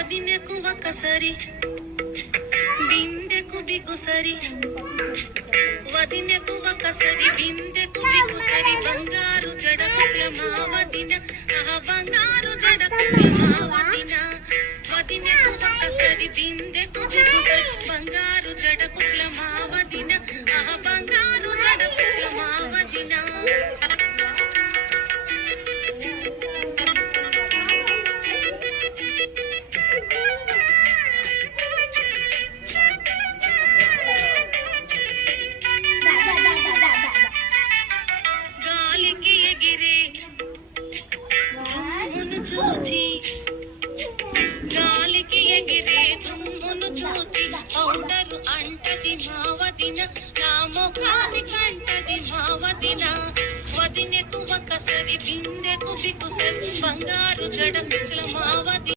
వదినకు ఒకసరి బిందెకు బిగుసరి వదినకు ఒకసరి బిందెకు బిగుసరి బంగారు జడకుల మా వదిన బంగారు జడకుల మా వదిన వదినకు ఒకసరి బిందెకు బిగుసరి బంగారు జడకుల మా వదిన బంగారు జడకుల మా వదిన గాలికి ఎగిరే దుమ్మును చూసి పౌడరు అంటది మా వదిన నా మొఖాని కంటది మా వదిన వదినకు ఒకసరి బిందెకు బిగుసరి బంగారు జడకుల మా వదిన